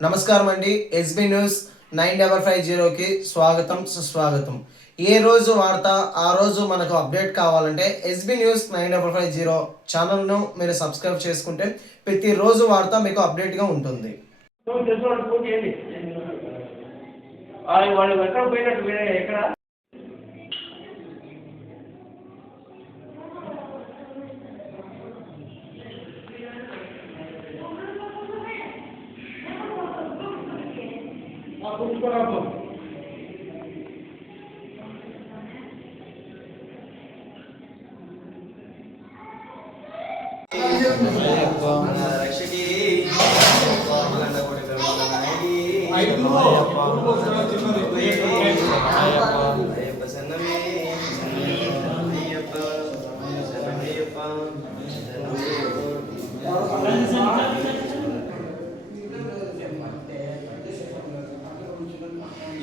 నమస్కారం అండి. SB news 9550కి స్వాగతం సుస్వాగతం. ఏ రోజు వార్త ఆ రోజు మనకు అప్డేట్ కావాలంటే ఎస్బీ న్యూస్ 9550 ఛానల్ను మీరు సబ్స్క్రైబ్ చేసుకుంటే ప్రతిరోజు వార్త మీకు అప్డేట్గా ఉంటుంది. వాళ్ళు ఎక్కడ పోయినట్టు ఎక్కడ కూర్చుకోరాము. రక్షకి అయ్యప్ప సన్నమే అయ్యప్ప సన్నమయ్యప్ప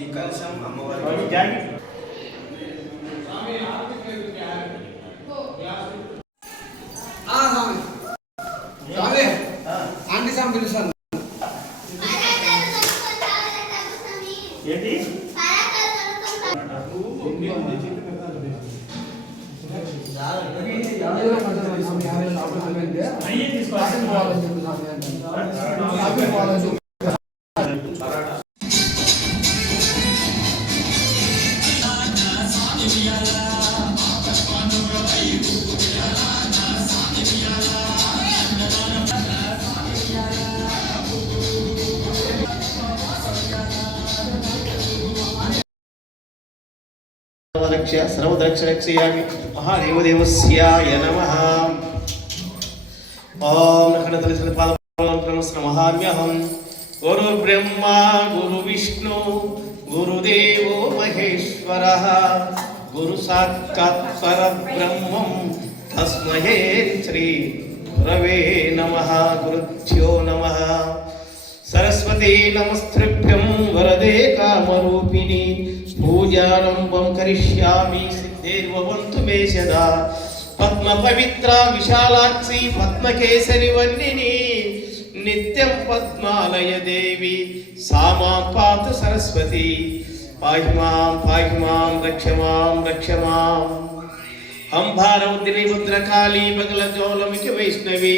ఈ కలశం అమ్మవారి ఆంటీ సాం పిలుస్తాను. ఏంటి అయ్యే తీసుకోవాలి. सर्वदक्षरक्षयामि महादेवदेवस्याय नमः। ओम नमः। गुरुर्ब्रह्मा गुरुविष्णु गुरुदेवो महेश्वरः गुरु साक्षात् परब्रह्मं तस्मै श्री गुरवे नमः। गुरुभ्यो नमः। सरस्वती नमस्कृभ्यं वरदे कामरूपिणी पूजारंभं करिष्यामि सिद्धिर्भवन्तु मे सदा। पद्म पवित्रा विशालाक्षी पद्मकेसरी वर्णिनी नित्यं पद्मालय देवी सा मां पातु सरस्वती। पाहि मां रक्ष मां अंबारवदिनी भद्रकाली बगलज्वालमुखि वैष्णवी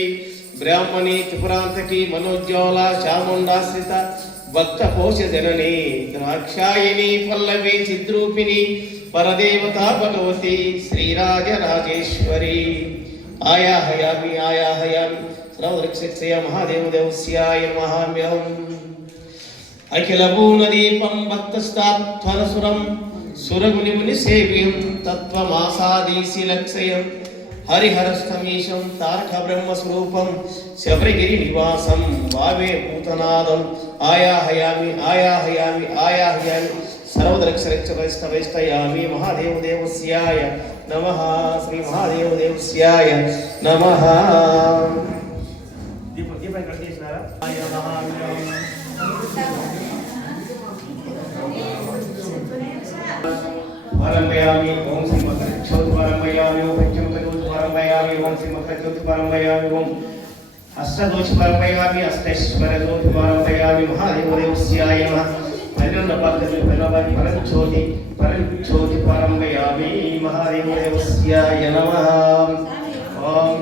ब्राह्मणी त्रिपुरांतकी मनोज्ज्वला चामुंडाश्रिता भक्त पोष जननी द्राक्षायणी पल्लवी चिद्रूपिणी परदेवता भगवती श्रीराज राजेश्वरी। आयाहयामि सर्वदक्षिणस्य महादेवदेवस्याय नमः। अखिल भुवनदीपं भक्तस्तात्वरसुरं सुरमुनिमुनि सेव्यं तत्त्वमासादीसि लक्ष्यं हरिहरस्तमीशं तारक ब्रह्मस्वरूपं शबरिगिरिनिवासं भावे भूतनादं आयाहयामि सर्वदक्षरक्षवैष्णवैष्णयामि महादेवदेवस्याय नमः। श्री महादेवदेवस्याय नमः। దీపం ఇక్కడ చేసినారా? परमयामि ओम श्री मकरज्योति परमयामि ओम पंचमुखज्योति परमयामि ओम श्री मकरज्योति परमयामि ओम अष्टदोष परमयामि अष्टेश्वरज्योति परमयामि महादेवदेवस्याय नमः। परमज्योति परमयामि महादेवदेवस्याय नमः। ओम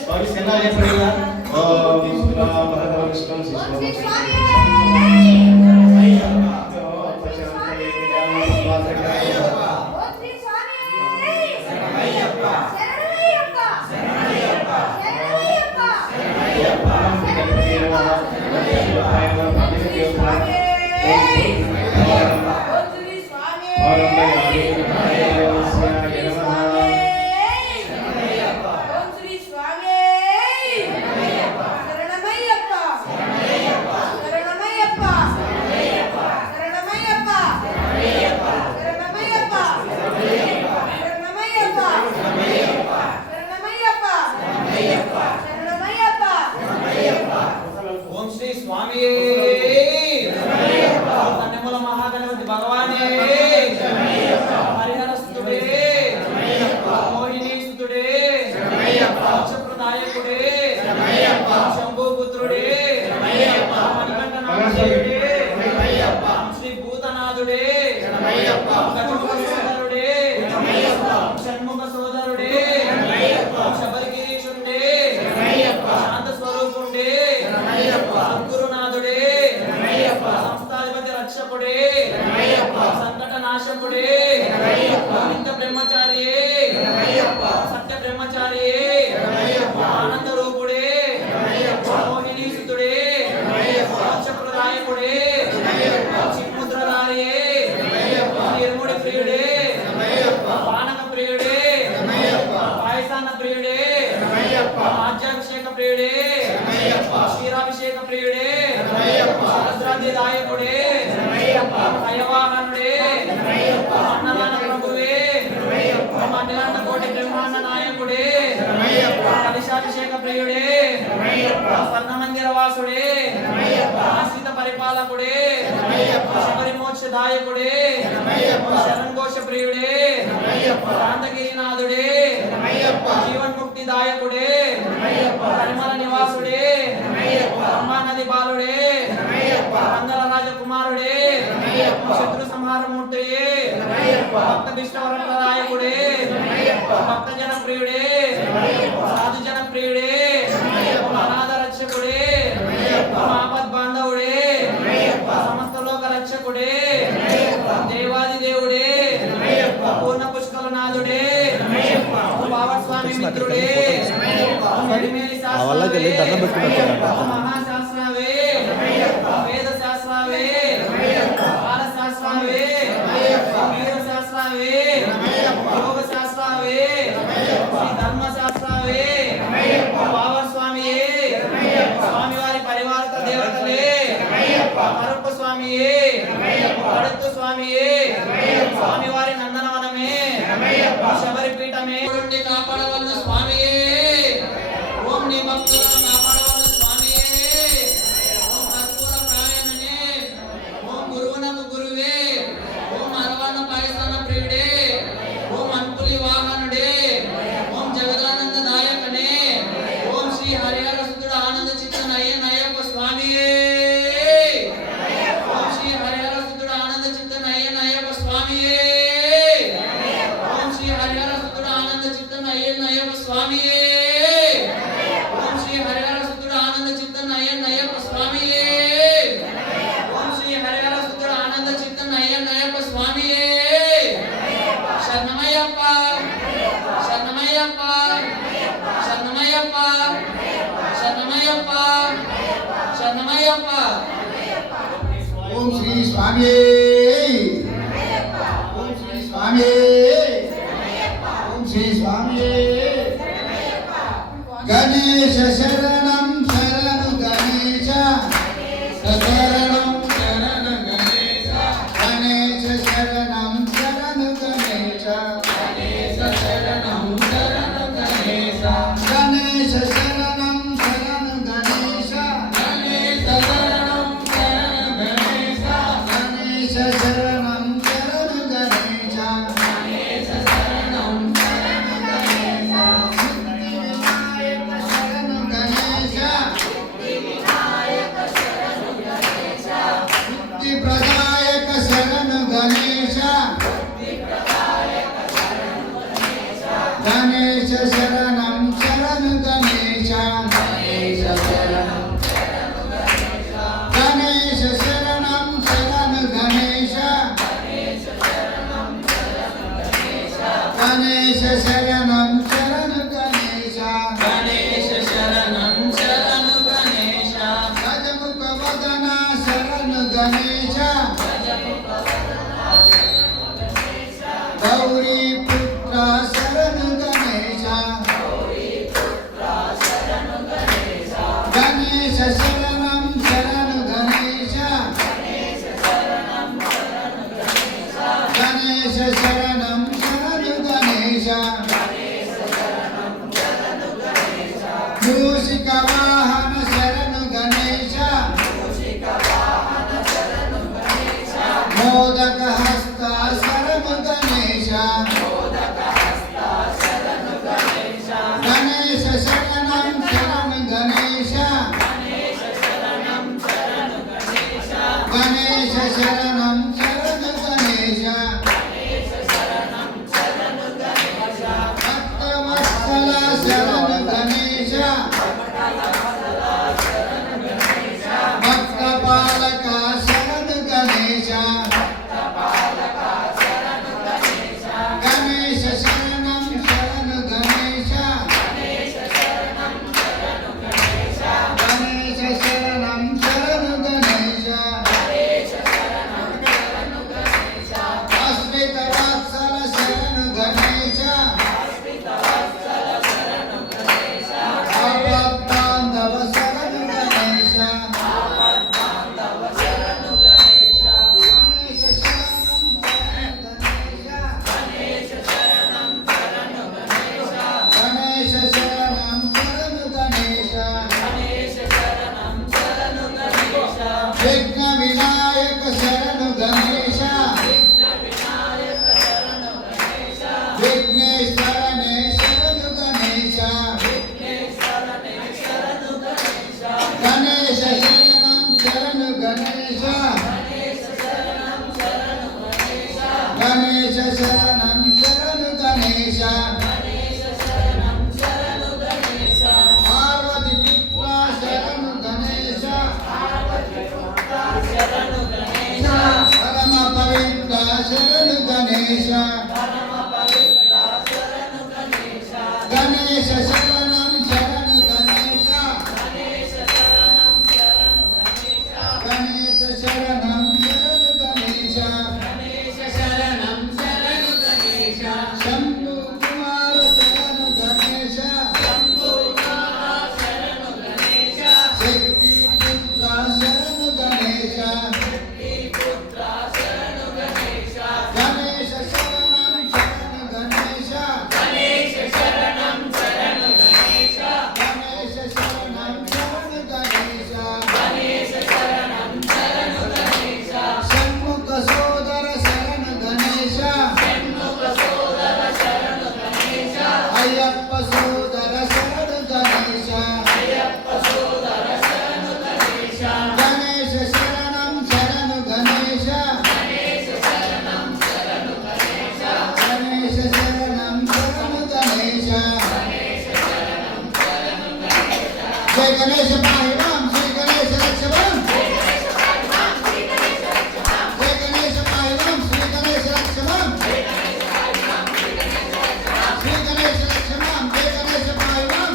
स्वामी सेनाय पड़ेगा। ओम शुक्लां वरदं विष्णुं महागणपति भगवान గజముఖ సోదరుడే షణ్ముఖ సోదరుడే శబరిగిరీశుడే శాంత స్వరూపుడే సద్గురునాథుడే సంస్థాధిపతి రక్షకుడే సంకట నాశకుడే గోవింద బ్రహ్మచారియే సత్య బ్రహ్మచారియే ఆనంద రూపుడే మోహిని సుతుడే మోక్షప్రదాయకుడే చిన్ముద్రధారియే నిర్ముడి ప్రియుడే పానక ప్రియుడే పాయసాన ప్రియుడే రాజ్యాభిషేక ప్రియుడే క్షీరాభిషేక ప్రియుడే సహస్రాది దాయకుడే హయవాహనుడే అన్నదాన ప్రభువే మండలాండ కోటి బ్రహ్మాండ నాయకుడే కలిశాభిషేక ప్రియుడే స్వర్ణ మందిర వాసుడే ఆశ్రిత పరిపాలకుడే శబరి మోక్షదాయకుడే శరణఘోష ప్రియుడే కాంతగిరినాథుడే జీవన్ముక్తి దాయకుడే పరిమళ నివాసుడే బ్రహ్మానది బాలుడే మంగళ రాజకుమారుడే శత్రు సంహారమూర్తియే భక్త విష్ణువరప్రదాయకుడే భక్త జన ప్రియుడే సాధు జన ప్రియుడే అనాథ రక్షకుడే ఆపద్ బాంధవుడే సమస్త లోక రక్షకుడే దేవాది దేవుడే పూర్ణ పుష్కలనాథుడే బావస్వామి మిత్రుడే మడిమేలి శాస్త్రవే మహాశాస్త్రవే వేద శాస్త్రవే బాల శాస్త్రవే వీర శాస్త్రవే యోగ శాస్త్రవే శ్రీ ధర్మ శాస్త్రవే బావస్వామియే స్వామివారి పరివార దేవతలే కరుప్ప స్వామియే కడుత్తు స్వామియే స్వామివారి నందనవనమే శబరి పీఠమే కాపాడవల్ల స్వామియే ఓం నీ భక్తులను కాపాడవల్ల స్వామియే ఓం కర్పూర ప్రాయణనే ఓం గురువునకు గురువే ఓం అరవణ పాయసన ప్రియుడే ఓం అన్పులి వాహనుడే ఓం జగదానంద దాయకనే ఓం శ్రీ హరిహర సుతుడు ఆనంద చిత్తన అయ్యప్ప స్వామియే ఓం శ్రీ హరిహర సుతుడు ఆనంద చిత్తన అయ్యప్ప స్వామియే ఓం శ్రీ హరిహర సుతుడు ఆనంద చిత్తన అయ్యప్ప స్వామియే ఓం శ్రీ హరిహర సుతుడు ఆనంద చిత్తన అయ్యప్ప స్వామియే ఓం శ్రీ హరిహర సుతుడు ఆనంద చిత్తన అయ్యప్ప స్వామియే శరణమయ్యప్ప శరణమయ్యప్ప శరణమయ్యప్ప శరణమయ్యప్ప శరణమయ్యప్ప ఓం శ్రీ స్వామి ఓం శ్రీ స్వామి ఓం శ్రీ స్వామి గణేశ శరణం శరణు గణేశ శరణం శరణ గణేశ గణేశ శరణం శరణు గణేశ గణేశ శరణం శరణు గణేశ గణేశ శరణం శరణు గణేశ గణేశ శరణం శరణు గణేశ గణేశ శరణం శరణు గణేశ గణేశ శరణం శరణు గణేశ ప్రదాయక శరణు గణేశ గణేశ శరణం శరణు గణేశ గణేశ శరణం శరణు గణేశ గణేశ శరణం శరణు గణేశ గణేశ శరణం శరణు గణేశ గజముఖ వదన శరణు గణేశ గౌరీ పుత్ర శరణు గణేశ గణేశ శరణం శరణు గణేశ గణేశ శరణం శరణు గణేశ మూషిక వాహన శరణు గణేశ మోదక హస్త శరణు గణేశ గణేశ శరణం శరణు గణేశ గణేశ శరణం శరణు గణేశ గణేశ శరణం శరణు గణేశ పార్వతి పుత్ర శరణు గణేశ పరమ పవిత్ర శరణు గణేశ గణేశ శరణం శరణు గణేశ గణేశ శరణం శరణు గణేశ శంభు కుమార శరణు గణేశ శక్తి పుత్ర శరణు గణేశ గణేశ శరణం శరణు గణేశ గణేశ శరణం శరణు గణేశ షణ్ముఖ సోదర శరణు గణేశ అయ్యప్ప సోదర శరణు గణేశ గణేశ శరణం శరణు గణేశ గణేశ శరణం శరణు గణేశ జయ గణేశ పాహిమాం శ్రీ గణేశ రక్షమాం జయ గణేశ పాహిమాం శ్రీ గణేశ రక్షమాం శ్రీ గణేశ రక్షమాం జయ గణేశ పాహిమాం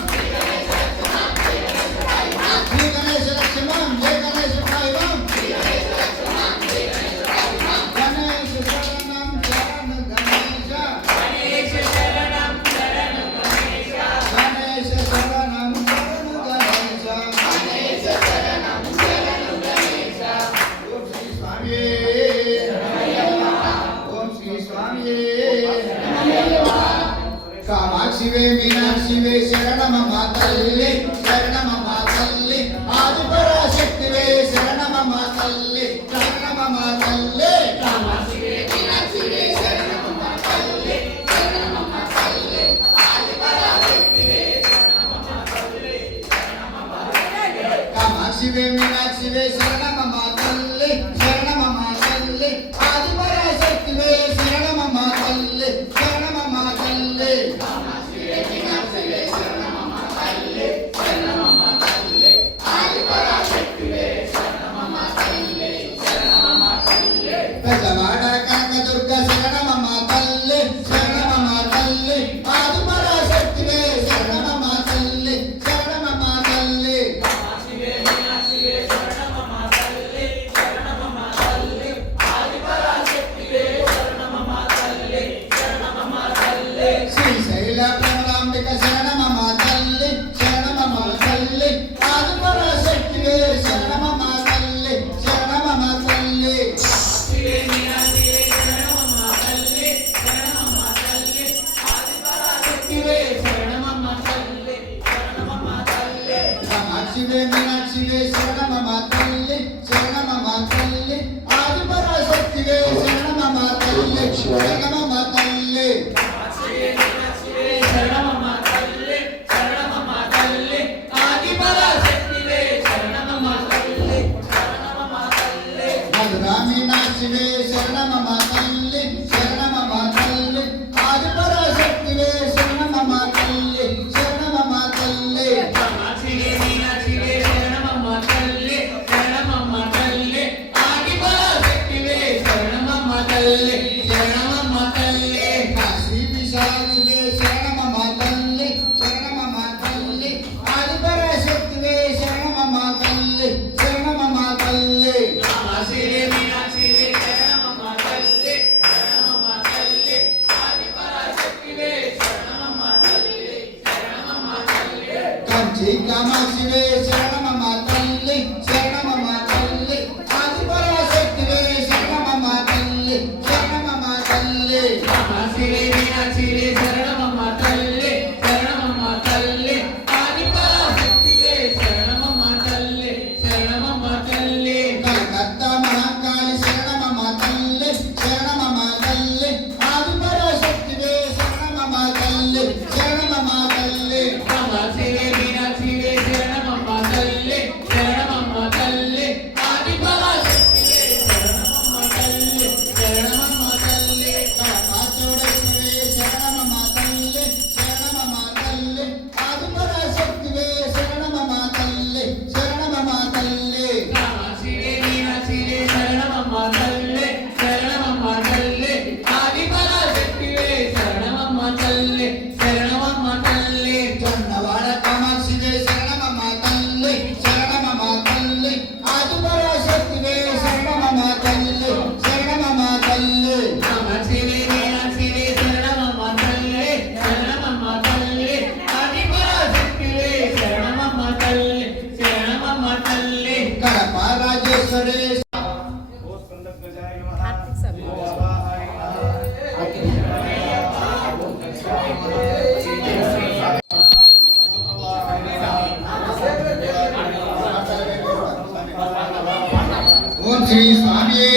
శ్రీ గణేశ రక్షమాం జయ గణేశ పాహిమాం గణేశ శరణం శరణు గణేశ గణేశ శరణం శరణు గణేశ ఓం శ్రీ స్వామియే ఓం శ్రీ స్వామియే కామాక్షివే మీనాక్షివే శరణమమ్మ తల్లి శరణమమ్మ తల్లి ఆదిపరాశక్తివే శరణమమ్మ తల్లి శరణమమ్మ తల్లి కామాక్షివే మీనాక్షివే శరణమమ్మ తల్లి శరణమమ్మ తల్లి ఆదిపరాశక్తివే శరణమమ్మ తల్లి శరణమమ్మ తల్లి కామాక్షివే మీనాక్షివే శరణమమ్మ తల్లి శరణమమ్మ తల్లి ఆదిపరాశక్తివే శరణమమ్మ తల్లి శరణమమ్మ తల్లి పెద్దవాడ కనకదుర్గ శరణమమ్మ తల్లి శరణమమ్మ తల్లి ఆదిపరాశక్తివే శరణమమ్మ తల్లి శరణమమ్మ తల్లి శ్రీశైల భ్రమరాంబిక శరణమమ్మ తల్లి శరణమమ్మ తల్లి ఆదిపరాశక్తివే శరణమమ్మ తల్లి శరణమమ్మ తల్లి కామాక్షివే మీనాక్షివే శరణమమ్మ తల్లి శరణమమ్మ తల్లి ఆదిపరాశక్తివే శరణమమ్మ తల్లి శరణమమ్మ తల్లి మధురా మీనాక్షివే శరణమమ్మ తల్లి శరణమమ్మ తల్లి ఆదిపరాశక్తివే శరణమమ్మ తల్లి శరణమమ్మ తల్లి కాశీ విశాఖివే శరణమమ్మ తల్లి శరణమమ్మ తల్లి ఆదిపరాశక్తివే శరణమమ్మ తల్లి శరణమమ్మ తల్లి కంచి కామాక్షివే శరణమమ్మ తల్లి శరణమమ్మ తల్లి ఆదిపరాశక్తివే శరణమమ్మ తల్లి శరణమమ్మ తల్లి కలకత్తా మహాకాళి శరణమమ్మ తల్లి శరణమమ్మ తల్లి ఆదిపరాశక్తివే శరణమమ్మ తల్లి శరణమమ్మ తల్లి మీనాక్షి ఓం శ్రీ స్వామి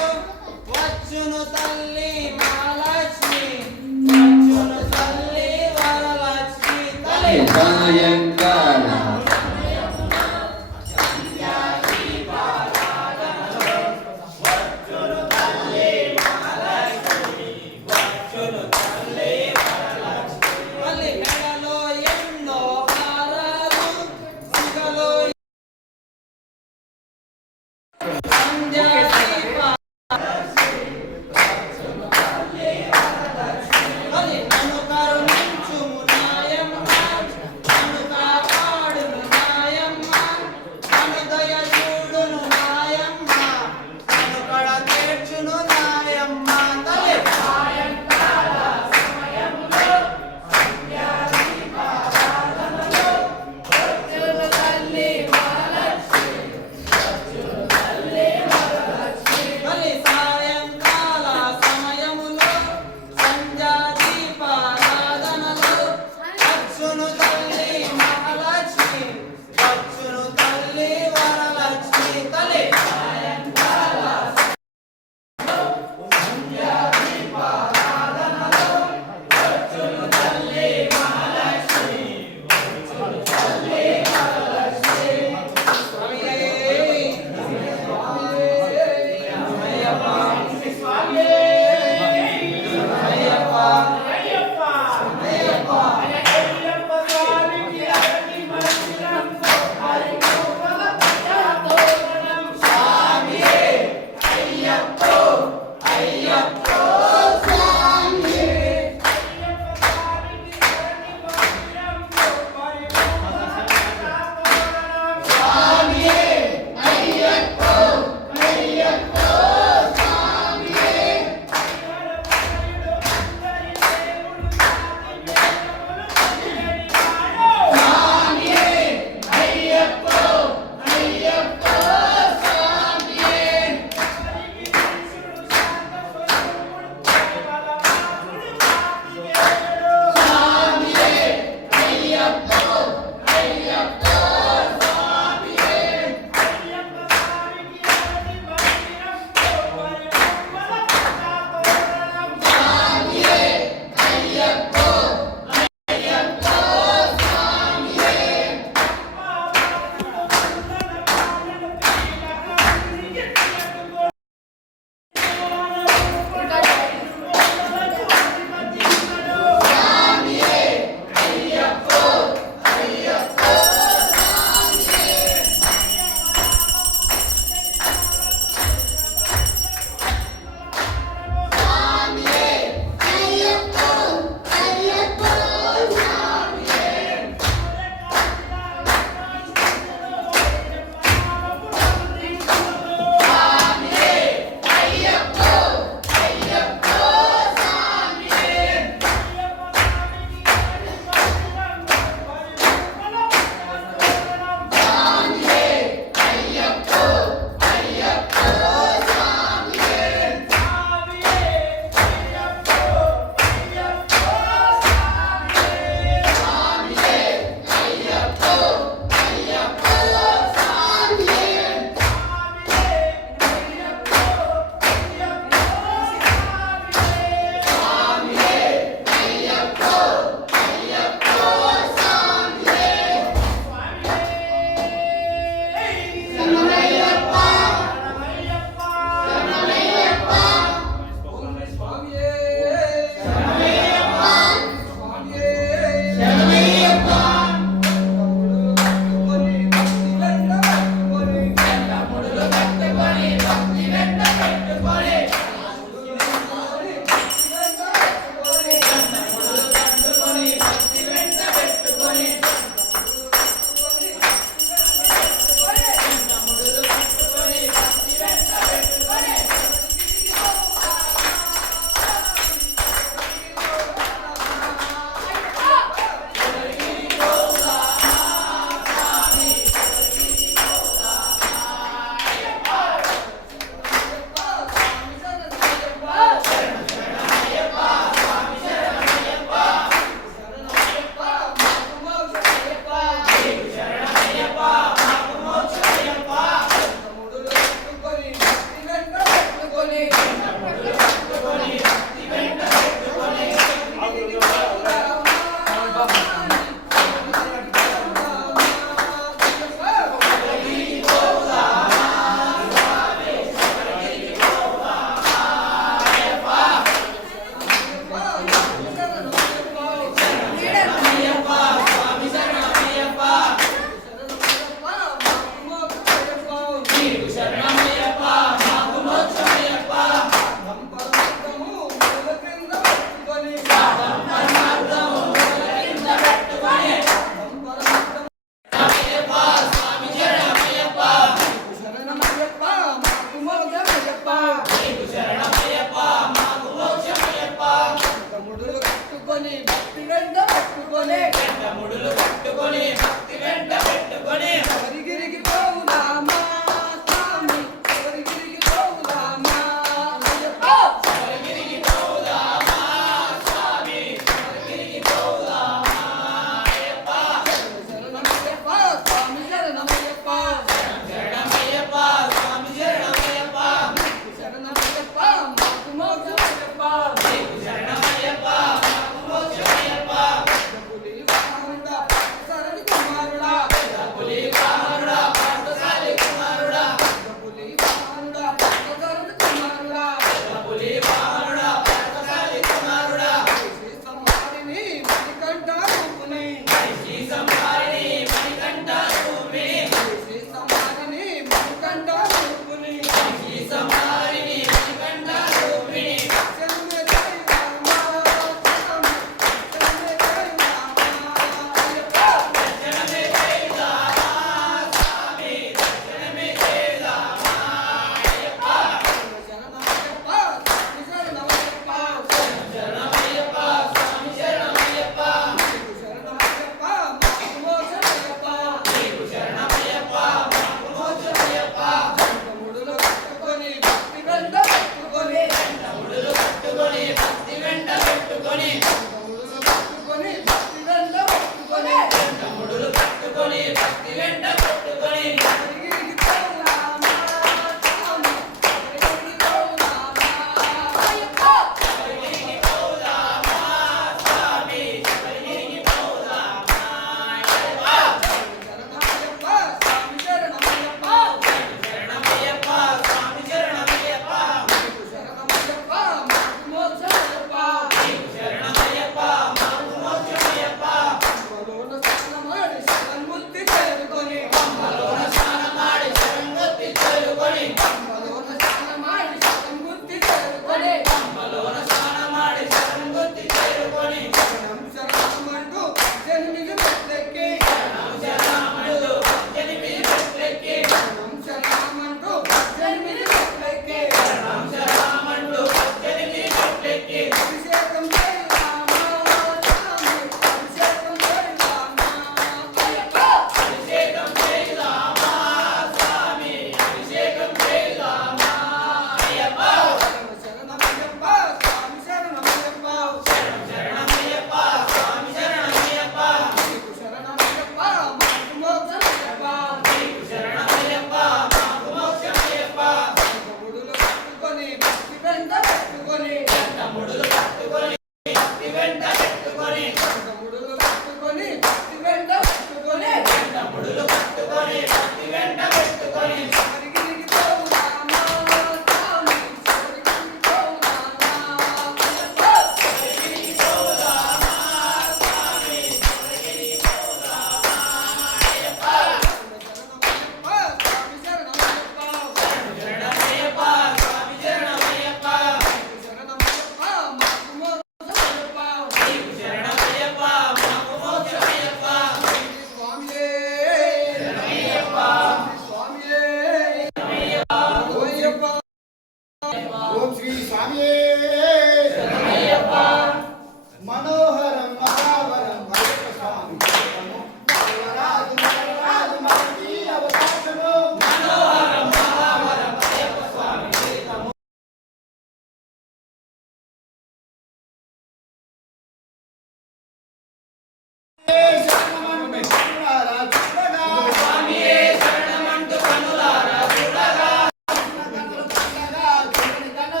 కనులారా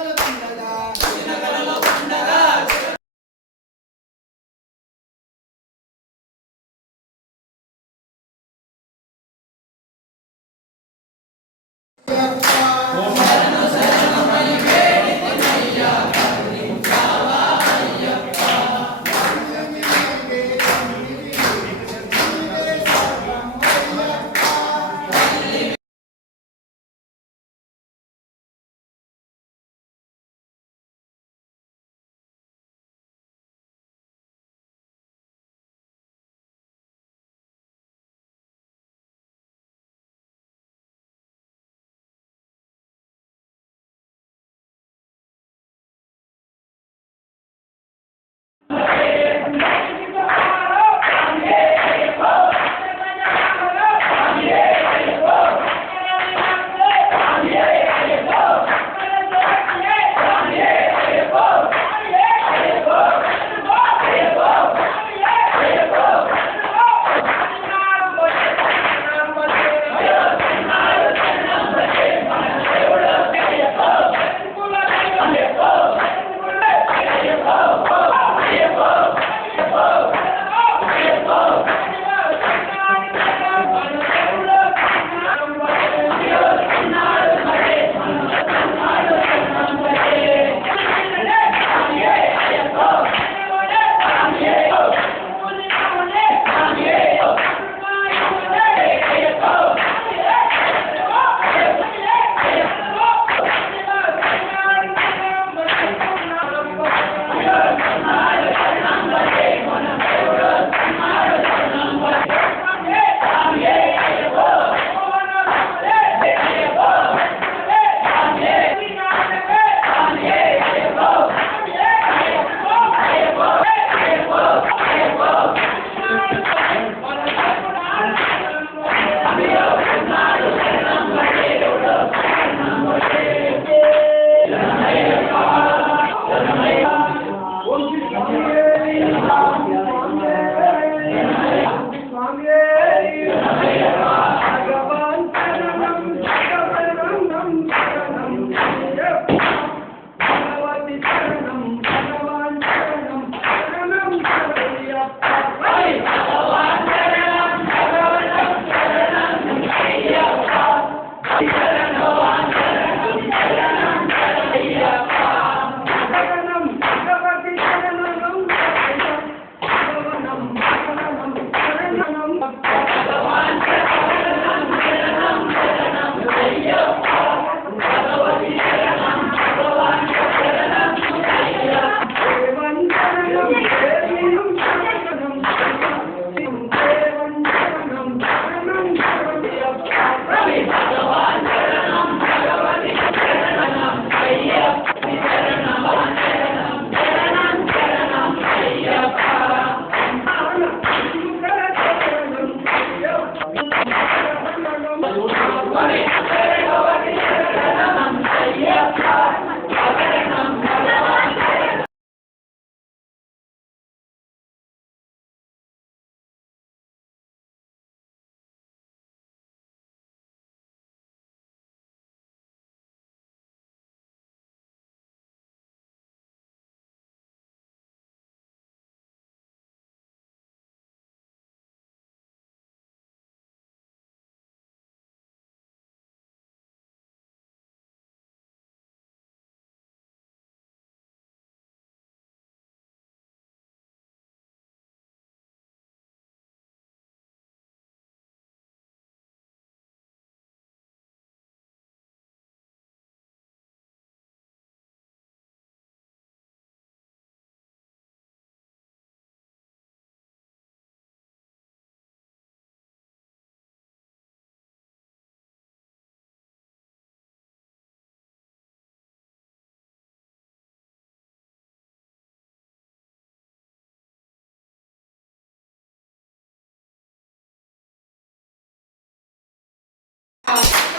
స్వామి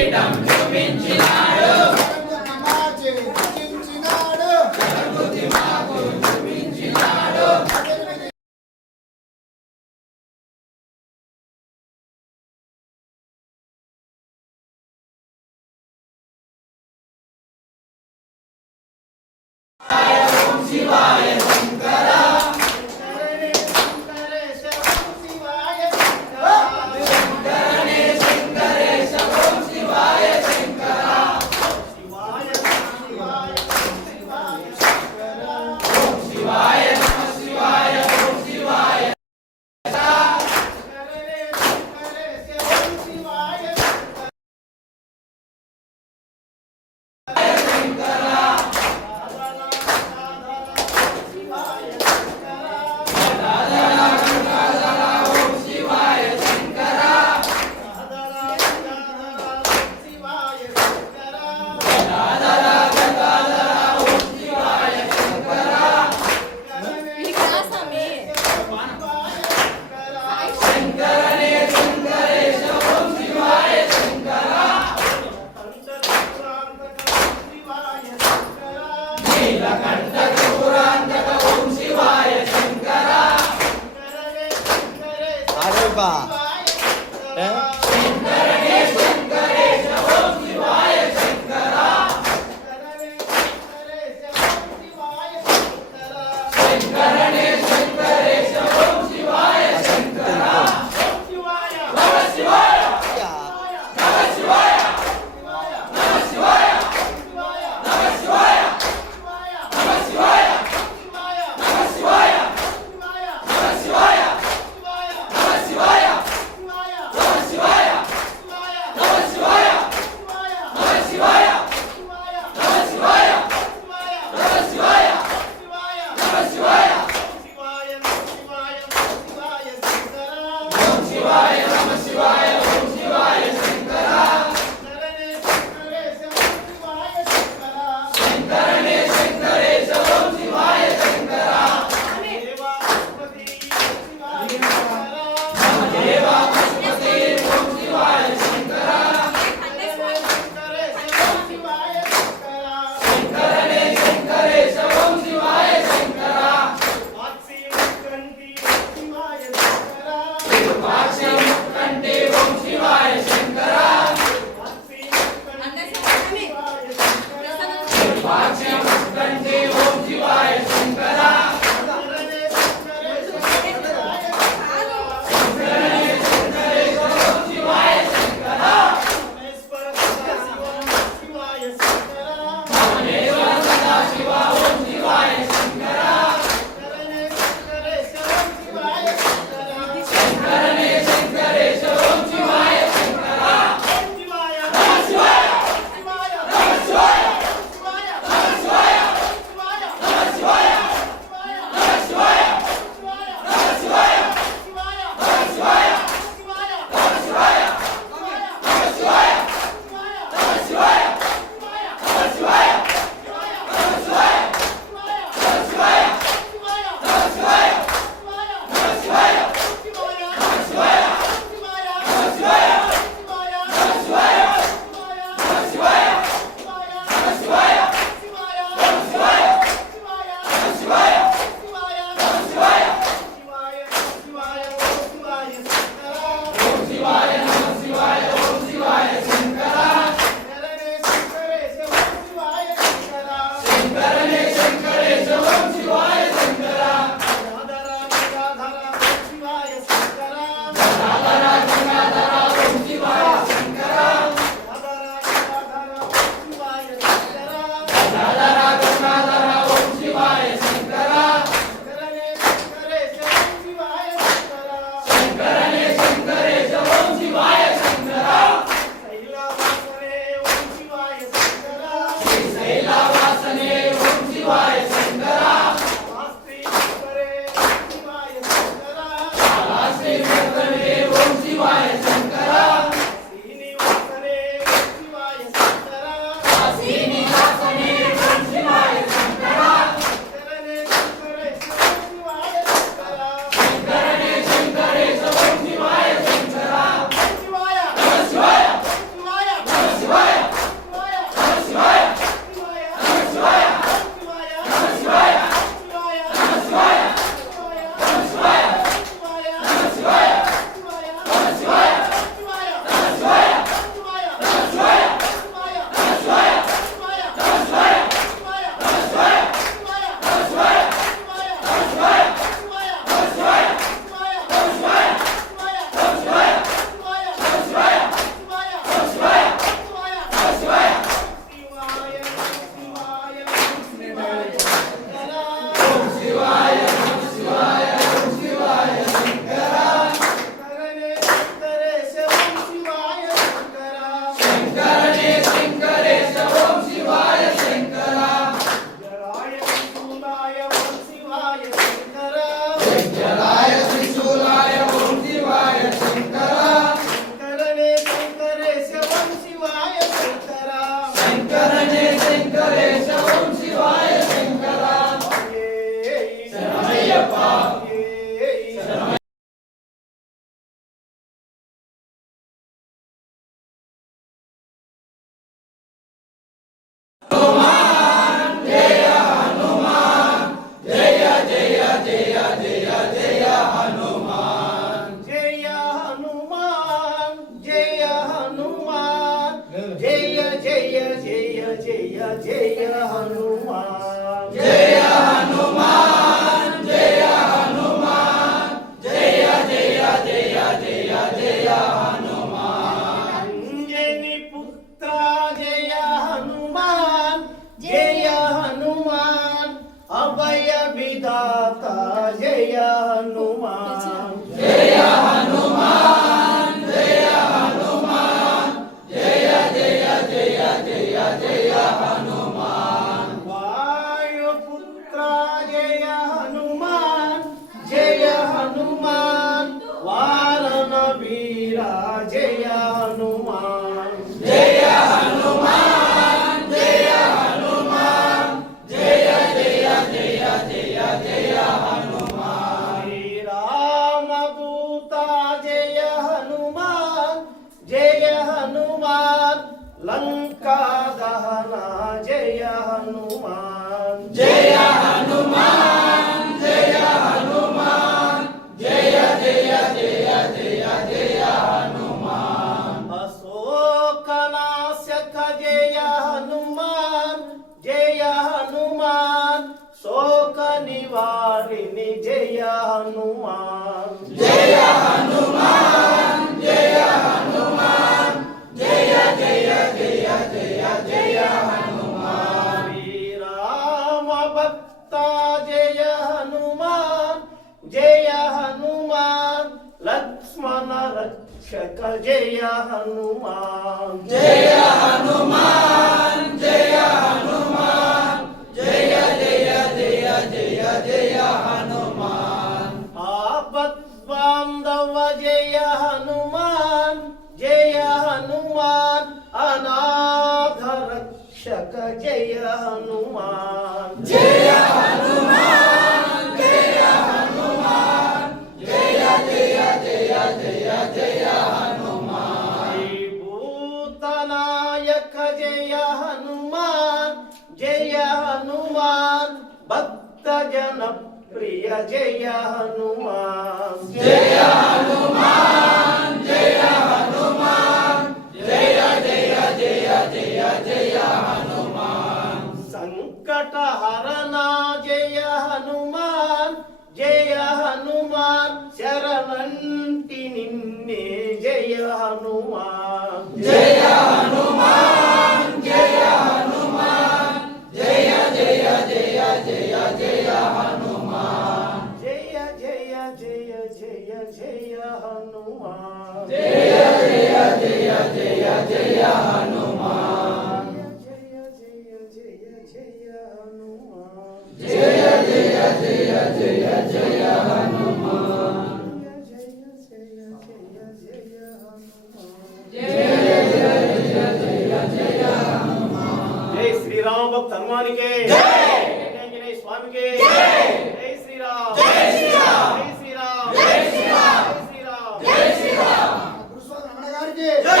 కిరీటం చూపించినాడు నాచే పూజించినాడు బుద్ధి మాకు చూపించినాడు ఓం శివాయ శంకర శంకరనే శంకరేశ ఓం శివాయ శంకర ఓం శివాయ నమ శివాయ ఓం శివాయ ఓం శివాయ శంకర ఓం శివాయ శంకర శంకరనే శంకరేశ ఓం శివాయ శంకర నీలకంఠ త్రిపురాంతక ఓం శివాయ శంకర శంకరనే శంకరేశ ఓం శివాయ శంకర శంకరనే శంకరేశ ఓం శివాయ శంకర నమ శివాయ నమ శివాయ నమ శివాయ నమ శివాయ నమ శివాయ నమ శివాయ నమ శివాయ నమ శివాయ నమ శివాయ నమ శివాయ నమ శివాయ నమ శివాయ నమ శివాయ నమ శివాయ ఓం శివాయ నమ శివాయ ఓం శివాయ శంకర శంకరనే శంకరేశ ఓం శివాయ శంకర నమ దేవా పశుపతే ఓం శివాయ శంకర శంకరనే శంకరేశ ఓం శివాయ శంకర విరూపాక్షి ముక్కంటి ఓం శివాయ శంకర విరూపాక్షి ముక్కంటి ఓం శివాయ శంకర శంకరనే శంకరేశ ఓం శివాయ శంకర మమనేశ్వర సదాశివ ఓం శివాయ శంకర శంకరనే శంకరేశ ఓం శివాయ శంకర నమ శివాయ నమ శివాయ నమ శివాయ నమ శివాయ నమ శివాయ నమ శివాయ నమ శివాయ నమ శివాయ నమ శివాయ నమ శివాయ నమ శివాయ నమ శివాయ నమ శివాయ నమ శివాయ నమ శివాయ ఓం శివాయ నమ శివాయ ఓం శివాయ శంకర శంకరనే శంకరేశ ఓం శివాయ శంకర గదాధర గంగాధర ఓం శివాయ శంకర గదాధర గంగాధర ఓం శివాయ శంకర శంకరనే శంకరేశ ఓం శివాయ శంకర శ్రీ శైలవాసనే ఓం శివాయ శంకర శ్రీ శ్రీవర్ధనే ఓం శివాయ శంకర శ్రీనివాసనే ఓం శివాయ శంకర శంకరనే శంకరేశ ఓం శివాయ శంకర నమ శివాయ నమ జయ హనుమాన్ జయ హనుమాన్ జయ హనుమాన్ జయ జయ జయ జయ జయ హనుమాన్ అంజని పుత్ర జయ హనుమాన్ జయ హనుమాన్ అభయ విధాత జయ హనుమాన్ జయ హనుమాన్ జయ హనుమాన్ జయ జయ జయ జయ జయ హనుమాన్ వాయుపుత్ర జయ హనుమాన్ జయ హనుమాన్ వారణ వీర జయ హనుమాన్ జయ హనుమాన్ జయ హనుమాన్ జయ జయ జయ జయ జయ హనుమాన్ శ్రీరామదూత జయ హనుమాన్ జయ హనుమాన్ లంకా దహన జయ హనుమాన్ జయ హనుమాన్ జయ హనుమాన్ జయ జయ జయ జయ జయ హనుమాన్ అశోకనాశక జయ హనుమాన్ జయ హనుమాన్ శోక నివారిణి జయ హనుమాన్ జయ హనుమాన్ జయ హనుమాన్ జయ జయ జయ జయ జయ హనుమాన్ శ్రీరామ భక్త జయ హనుమాన్ జయ హనుమాన్ లక్ష్మణ రక్షక జయ హనుమాన్ జయ హనుమాన్ జయ హనుమాన్ జయ జయ జయ జయ జయ హనుమాన్ ఆపద్బాంధవ జయ హనుమాన్ జయ హనుమాన్ అనాథ రక్షక జయ హనుమాన్ జయ హనుమాన్ జయ హనుమాన్ జయ జయ జయ జయ జయ హనుమాన్ భూతనాయక జయ హనుమాన్ జయ హనుమాన్ భక్త జన ప్రియ జయ హనుమాన్ జయ హనుమాన్ జయ హనుమాన్ జయ జయ జయ జయ జయ హనుమాన్ సంకట హరణ జయ హనుమాన్ జయ హనుమాన్ శరణంటి నిన్నే జయ హనుమాన్ జయ హనుమాన్ జయ హనుమాన్ జయ జయ జయ జయ జయ హనుమాన్ జయ జయ జయ జయ జయ హనుమాన్ జయ జయ జయ జయ జయ హనుమాన్ జయ జయ జయ జయ హనుమాన్ జయ జయ జయ జయ జయ హనుమాన్ జయ జయ జయ జయ హనుమాన్ జయ జయ జయ జయ జయ హనుమాన్ జై శ్రీరామ భక్త హనుమానికి జై ఆంజనేయ స్వామికి జై జై శ్రీరామ్ జై శ్రీరామ్ జై శ్రీరామ్ జై శ్రీరామ్ జై శ్రీరామ్ జై శ్రీరామ్ గురుస్వామి రమణ గారికి జై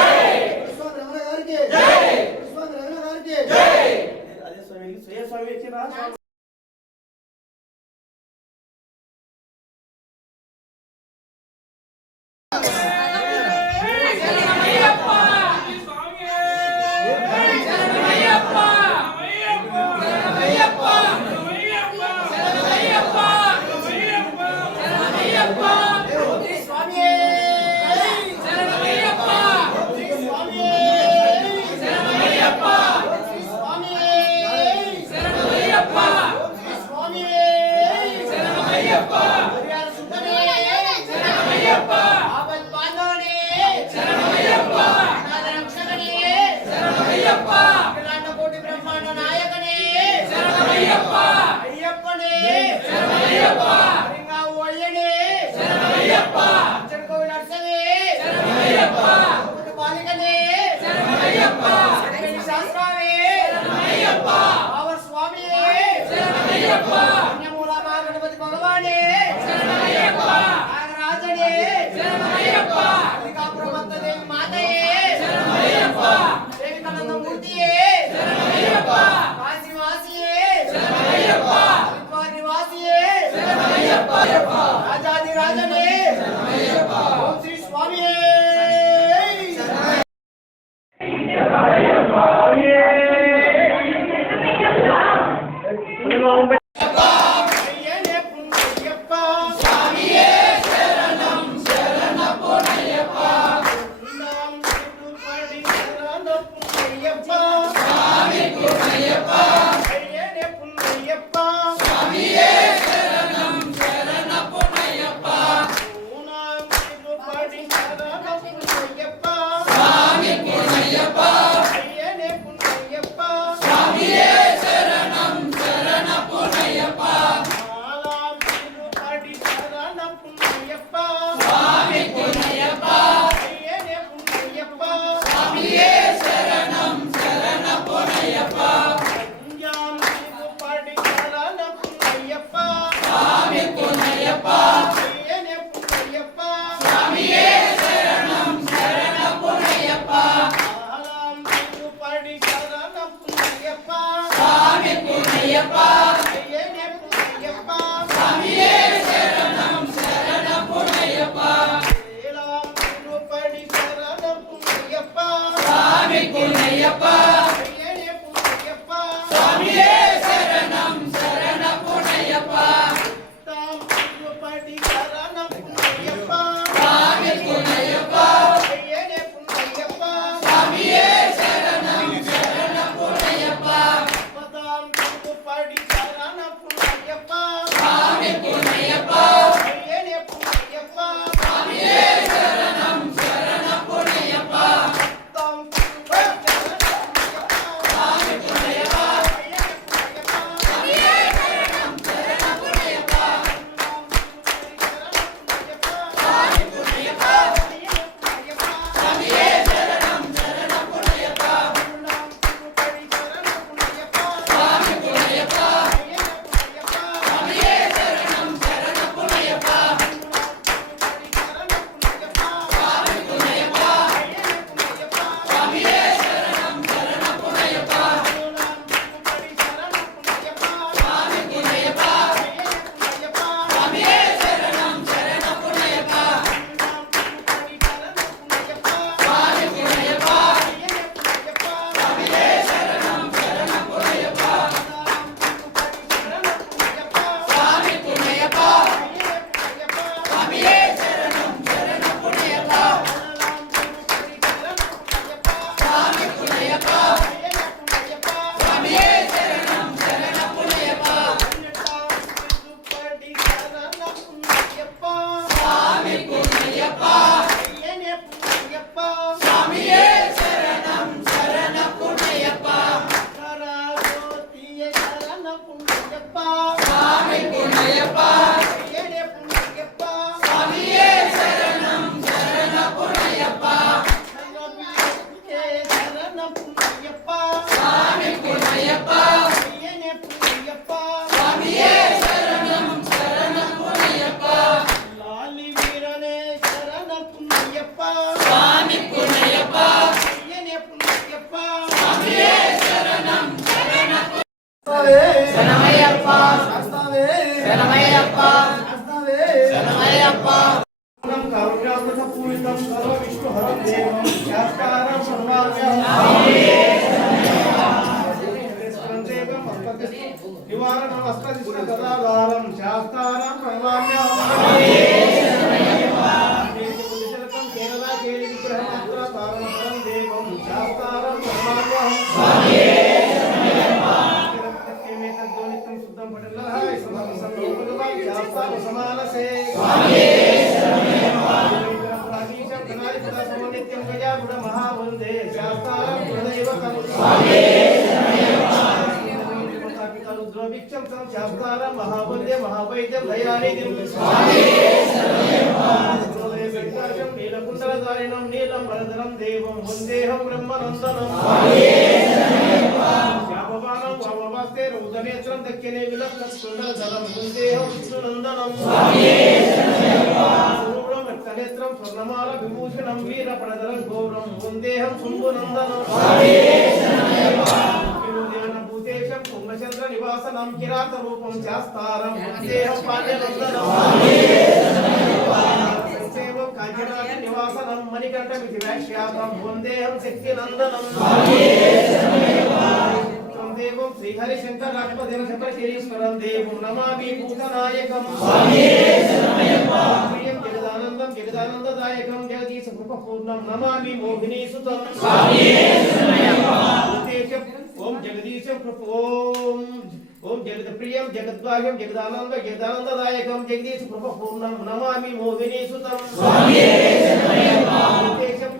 గురుస్వామి రమణ గారికి జై గురుస్వామి రమణ గారికి జై అదే స్వామి శ్రేయ స్వామి వచ్చిరా రాజాది రాజనే ఓం శ్రీ స్వామియే పున్నయ్యప్ప అయ్యనే పున్నయ్యప్ప స్వామియే శరణం శరణం పున్నయ్యప్ప ఏలాం తిరుపడి శరణం పున్నయ్యప్ప స్వామి పున్నయ్యప్ప అయ్యనే పున్నయ్యప్ప స్వామియే శరణం శరణం పున్నయ్యప్ప తాం తిరుపడి శరణం పున్నయ్యప్ప స్వామి పున్నయ్యప్ప అయ్యనే పున్నయ్యప్ప స్వామియే శరణం శరణం పున్నయ్యప్ప పదాం తిరుపడి శరణం పున్నయ్యప్ప స్వామి పున్నయ్యప్ప అయ్యనే పున్నయ్యప్ప స్వామియే శరణం శరణం పున్నయ్యప్ప తాం తిరుపడి శరణం పున్నయ్యప్ప స్వామి పున్నయ్యప్ప అయ్యనే పున్నయ్యప్ప స్వామియే శరణం శరణం పున్నయ్యప్ప స్వామి పున్నయ్యప్ప స్వామియే శరణం శరణం పున్నయ్యప్ప స్వామి పున్నయ్యప్ప స్వామియే శరణం శరణం పున్నయ్యప్ప స్వామి పున్నయ్యప్ప స్వామియే శరణం శరణం పున్నయ్యప్ప స్వామి పున్నయ్యప్ప స్వామియే శరణం శరణం పున్నయ్యప్ప స్వామి పున్నయ్యప్ప స్వామియే శరణం శరణం పున్నయ్యప్ప స్వామి పున్నయ్యప్ప స్వామియే శరణం శరణం పున్నయ్యప్ప స్వామి పున్నయ్యప్ప స్వామియే శరణం శరణం పున్నయ్యప్ప స్వామి పున్నయ్యప్ప స్వామియే శరణం శరణం పున్నయ్యప్ప స్వామి పున్నయ్యప్ప స్వామియే శరణం శరణం పున్నయ్యప్ప స్వామి పున్నయ్యప్ప స్వామియే శరణం శరణం పున్నయ్యప్ప లాలి వీరనే శరణ పున్నయ్యప్ప స్వామి పున్నయ్యప్ప అయ్యనే పున్నయ్యప్ప స్వామియే శరణం శరణం శరణమయ్యప్ప శాస్తావే శరణమయ్యప్ప శాస్తావే శరణమయ్యప్ప కారుణ్యామృత పూరితం సర్వ విష్ణు హరం దేవం శాస్త్రారం సర్వాభ్యం దేవం నివారణం అస్త్రదిష్ట గదాధారం శాస్త్రారం ప్రణమామ్యం కేరళ కేలి విగ్రహమాత్ర తారణం దేవం శాస్త్రారం ప్రణమామ్యం శుద్ధం పఠనాయ సమర్పణం శాస్త్రాం సమానసే నిత్యం గజాపుడ మహావందే శాస్త్రారం గుణదైవతం రుద్రభిక్షం తం శాస్త్రారం మహావందే మహావైద్యం దయానిధిం నీలకుండలధారిణం నీలం వరదరం దేవం వందేహం బ్రహ్మనందనం శ్యామవానం వామవాస్తే రౌద్రనేత్రం దక్షిణే విలక్షణధరం వందేహం విష్ణునందనం శూలం రక్తనేత్రం స్వర్ణమాల విభూషణం వీరప్రదరం గౌరం వందేహం శంభునందనం భూతేశం కుంభచంద్ర నివాసనం కిరాత రూపం శాస్తారం వందేహం పాండ్యనందనం సంక్షేమం కాంచనాది నివాసనం మణికంఠమితి వ్యాఖ్యాతం వందేహం శక్తినందనం దేవం శ్రీహరిశంకరాత్మదేవ శంకరకేశ్వరం దేవం నమామి భూతనాయకం ప్రియం జగదానందం జగదానందదాయకం జగదీశ కృపపూర్ణం నమామి మోహినీసుతం ఓం జగదీశం కృప ఓం జగత్ప్రియం జగద్వాహ్యం జగదానంద జగదానందదాయకం జగదీశ కృపపూర్ణం నమామి మోహినీసుతం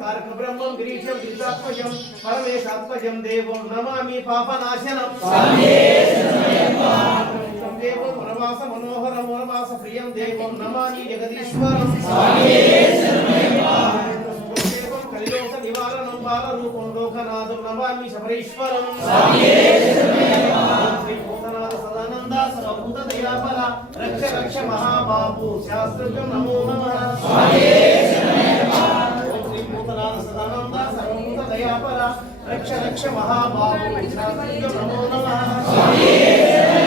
తారక బ్రహ్మం గిరీశం గిరిజాత్మజం పరమేశాత్మజం దేవం నమామి పాపనాశనం దేవం వనవాస మనోహరం వనవాస ప్రియం దేవం నమామి జగదీశ్వరం దేవం కలిలోక నివారణం బాలరూపం లోకనాథం నమామి శబరీశ్వరం శ్రీ భూతనాథ సదానంద సర్వభూత దయాపర రక్ష రక్ష మహాబాబు శాస్త్రజ్ఞం నమో నమః శ్రీ భూతనాథ సదానంద సర్వభూత దయాపర రక్ష రక్ష మహాబాబు శాస్త్రజ్ఞం నమో నమః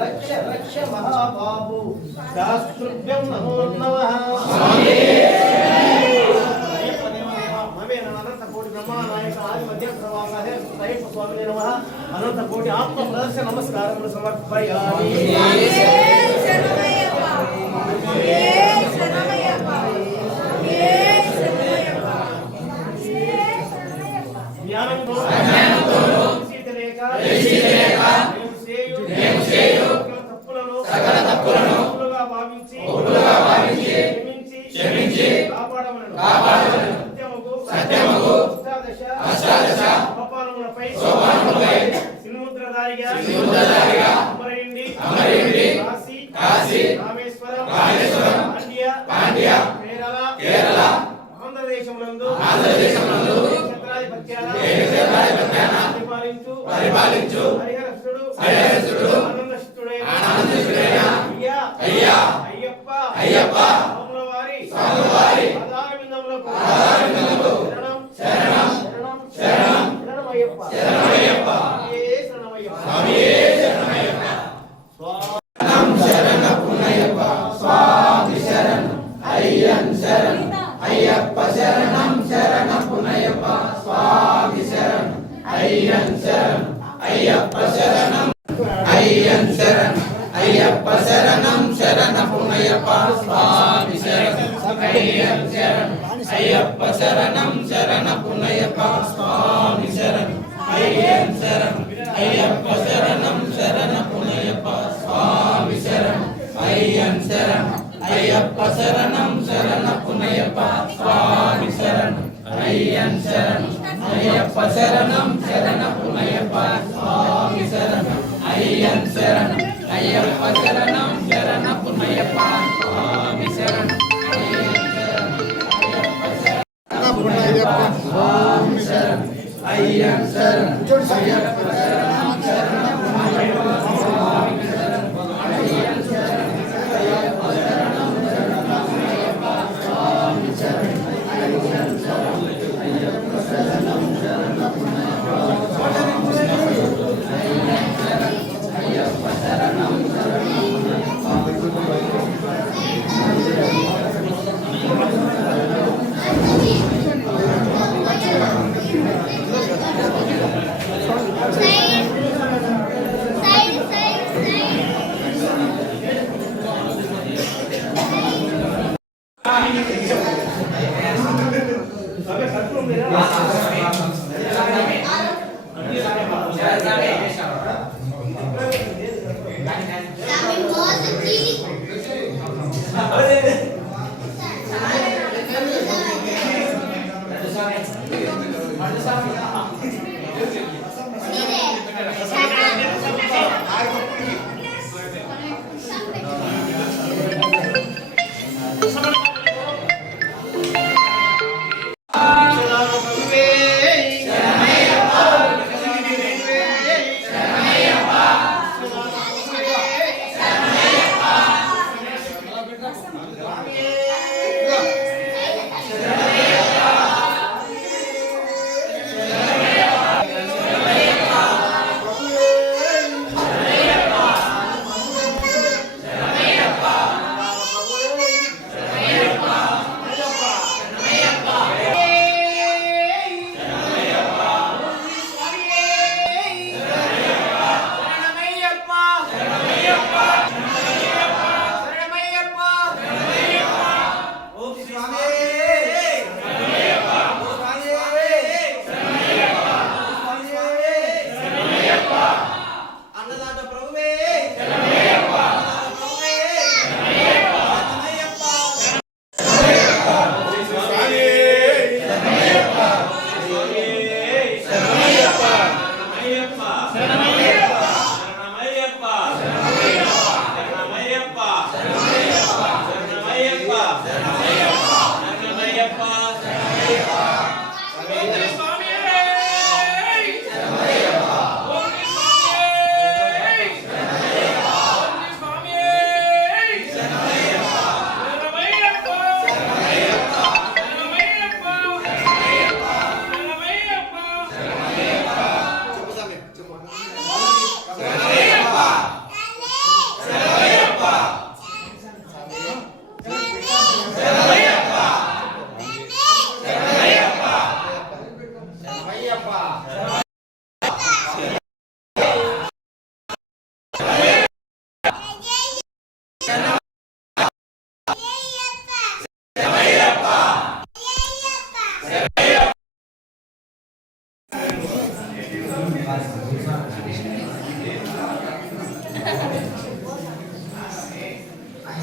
రక్ష రక్ష మహాబాబు శాస్త్రుభ్యం నమో నమః అనంత కోటి బ్రహ్మనాయక ఆది మధ్య ప్రవాహే సైఫ్ స్వామి నమః అనంత కోటి ఆత్మ ప్రదర్శన నమస్కారములు సమర్పయామి జ్ఞానంతో సీతలేక సకల తప్పులను భావించి క్షమించి కాపాడమను సత్యముగు అష్టాదశ సోపానములపై సిన్ముద్రధారిగా అమరయిండి కాశీ రామేశ్వరం పాండ్య కేరళ ఆంధ్రదేశములందు పరిపాలించు హరిహరసుడు ఆనందశిష్టుడైన అయ్యప్ప స్వామివారి పాదారవిందములకు శరణమయ్యప్ప శరణమయ్యప్ప స్వామి శరణం అయ్యన్ శరణం అయ్యప్ప శరణం శరణ పునయ్యప్ప స్వామి శరణం అయ్యన్ శరణం అయ్యప్ప శరణం అయ్యన్ శరణం అయ్యప్ప శరణం శరణ పునయ్యప్ప స్వామి శరణం అయ్యన్ శరణం అయ్యప్ప శరణం శరణ పునయ్యప్ప స్వామి శరణం అయ్యన్ శరణం అయ్యప్ప శరణం శరణ పునయ్యప్ప స్వామి శరణం అయ్యన్ శరణం అయ్యప్ప శరణం శరణ పునయ్యప్ప స్వామి శరణం అయ్యన్ శరణం అయ్యప్ప శరణం శరణ పునయ్యప్ప స్వామి శరణం అయ్యన్ శరణం అయ్యప్ప శరణం శరణ పునయ్యప్ప స్వామి శరణం అయ్యన్ శరణం అయ్యప్ప శరణం శరణ పునయ్యప్ప స్వామి శరణం అయ్యన్ శరణం అయ్యప్ప శరణం శరణ పునయ్యప్ప స్వామి శరణం అయ్యన్ శరణం అయ్యప్ప శరణం శరణ పునయ్యప్ప అయ్యప్ప శరణం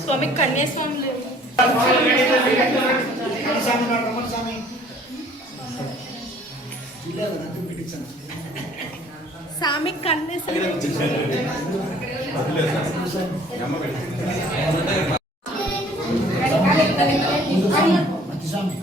స్వామి కన్యాస్వామి లేదు. స్వామి కన్యాస్వామి స్వామి